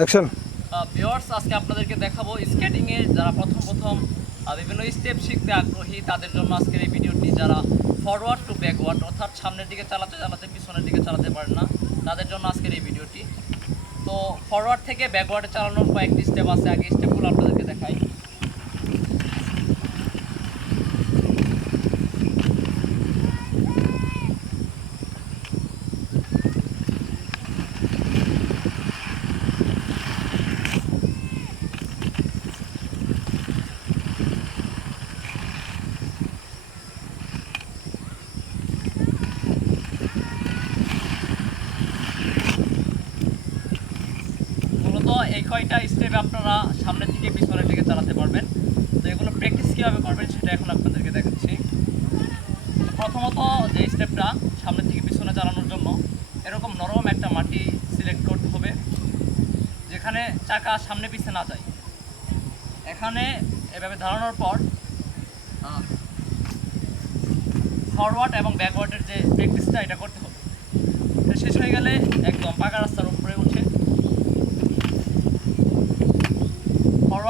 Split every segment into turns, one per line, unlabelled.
Action
viewers আজকে আপনাদেরকে দেখাবো স্কেটিং এ যারা প্রথম প্রথম বিভিন্ন স্টেপ শিখতে আগ্রহী, তাদের জন্য আজকের এই ভিডিওটি যারা ফরওয়ার্ড টু ব্যাকওয়ার্ড অর্থাৎ সামনের দিকে চালাতে চালাতে পিছনের দিকে চালাতে পারেন না, তাদের জন্য আজকের এই ভিডিওটি তো ফরওয়ার্ড থেকে ব্যাকওয়ার্ডে চালানোর কয়েকটি স্টেপ আছে, আগে স্টেপগুলো আপনাদেরকে দেখাই মূলত এই কয়টা স্টেপে আপনারা সামনের দিকে পিছনের দিকে চালাতে পারবেন। তো এগুলো প্র্যাকটিস কীভাবে করবেন সেটা এখন আপনাদেরকে দেখাচ্ছি। প্রথমত যে স্টেপটা সামনের দিকে পিছনে চালানোর জন্য, এরকম নরম একটা মাটি সিলেক্ট করতে হবে, যেখানে চাকা সামনে পিছে না যায়। এখানে এভাবে দাঁড়ানোর পর ফরওয়ার্ড এবং ব্যাকওয়ার্ডের যে প্র্যাকটিসটা এটা করতে হবে। শেষ হয়ে গেলে একদম পাকা রাস্তার উপরে উঠে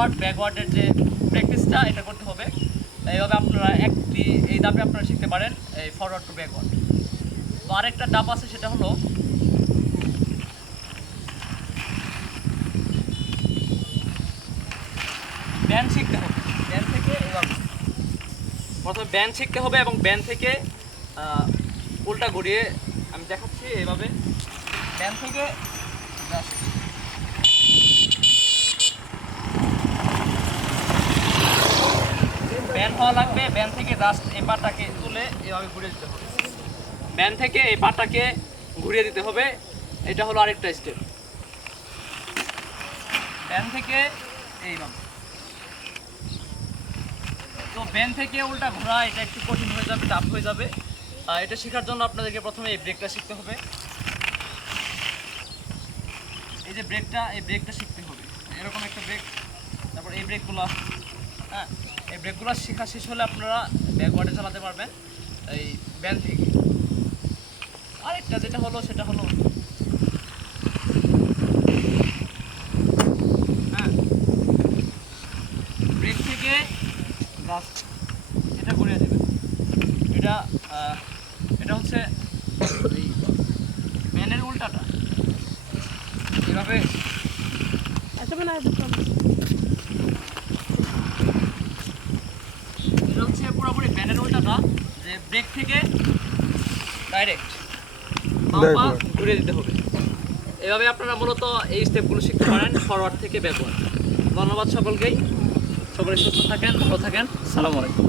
ফরওয়ার্ড ব্যাকওয়ার্ডের যে প্র্যাকটিসটা এটা করতে হবে। এইভাবে আপনারা একটি, এই ধাপে আপনারা শিখতে পারেন, এই ফরওয়ার্ড টু ব্যাকওয়ার্ড তো আরেকটা ডাব আছে, সেটা হলো ব্যান শিখতে হবে। ব্যান থেকে এইভাবে। প্রথমে ব্যান শিখতে হবে এবং ব্যান থেকে উল্টা ঘুরিয়ে আমি দেখাচ্ছি এইভাবে। ব্যান থেকে just ব্যান হওয়া লাগবে ব্যান থেকে জাস্ট এই পাটাকে তুলে এভাবে ঘুরিয়ে দিতে হবে। ব্যান থেকে এই পাটাকে ঘুরিয়ে দিতে হবে। এটা হলো আরেকটা স্টেপ ব্যান থেকে এইভাবে। তো ব্যান থেকে উল্টা ঘোরা, এটা একটু কঠিন হয়ে যাবে টাফ হয়ে যাবে। এটা শেখার জন্য আপনাদেরকে প্রথমে এই ব্রেকটা শিখতে হবে। এই যে ব্রেকটা এই ব্রেকটা শিখতে হবে। এরকম একটা ব্রেক তারপর এই ব্রেকগুলো হ্যাঁ। এই ব্রেকগুলো শেখা শেষ হলে আপনারা ব্যাকওয়ার্ডে চালাতে পারবেন, এই ব্যান থেকে। আরেকটা যেটা হলো সেটা হলো হ্যাঁ। ব্রেক থেকে এটা ঘুরিয়ে দেবেন। এটা এটা হচ্ছে এই ব্যানের উল্টাটা। এভাবে এটা হচ্ছে পুরোপুরি ব্যানের যে ব্রেক থেকে ডাইরেক্ট ঘুরে দিতে হবে। এভাবে আপনারা মূলত এই স্টেপগুলো শিখতে পারেন ফরওয়ার্ড থেকে ব্যাকওয়ার্ড ধন্যবাদ সকলকেই। সকলে সুস্থ থাকেন ভালো থাকেন। সালাম আলাইকুম।